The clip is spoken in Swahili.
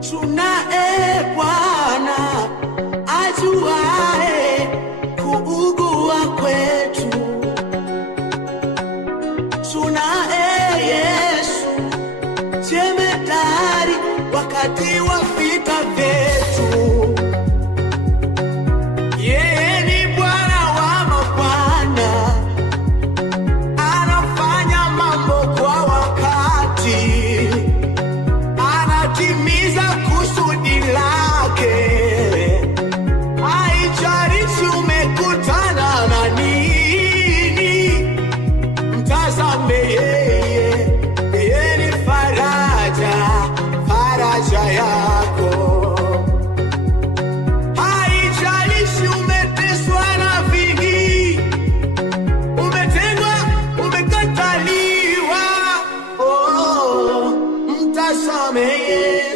Tunaye Bwana ajuaye kuugua kwetu, tunaye Yesu jemedari wakati wa vita vyetu. Yeye ni Bwana wa mabwana, anafanya mambo kwa wakati, anatimiza kusudi lake. Haijalishi umekutana na nini, mtazame yeye. Yeye ni faraja, faraja yako. Haijalishi umeteswa na vingi, umetengwa, umekataliwa, mtazame yeye.